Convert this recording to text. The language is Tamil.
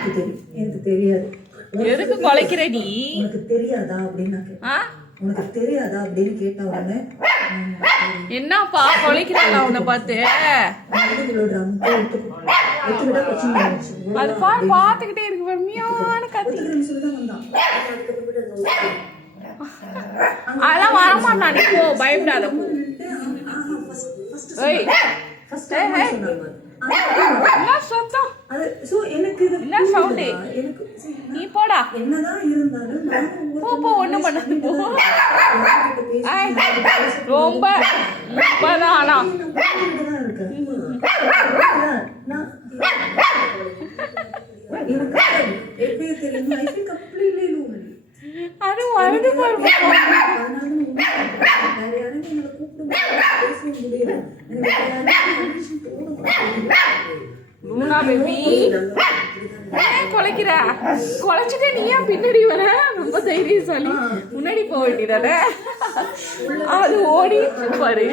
எனக்கு தெரியாது. எதுக்கு குலைக்கிற நீ? உனக்கு தெரியாதா அப்படின்னு உனக்கு தெரியாதா அப்படின்னு கேட்ட உடனே என்னப்பா குலைக்கிறாளா உன்னை பார்த்து? அது பார்த்துக்கிட்டே இருக்கு பொறுமையான கத்தி. அதெல்லாம் வரமாட்டான். நீ போ, பயப்படாத போ. என்ன சத்தம்? என்ன சவுண்டு? நீ போடா. போ ஒண்ணும் பண்ணாது போ. ரொம்ப இப்பதான் ஆனா அது வருது பாருங்க. லூனா பேபி குலைக்கிற குலைச்சிட்டே நீ ஏன் பின்னாடி வர? ரொம்ப தைரியசாலி. முன்னாடி போக வேண்டியதானே? அது ஓடி பாரு.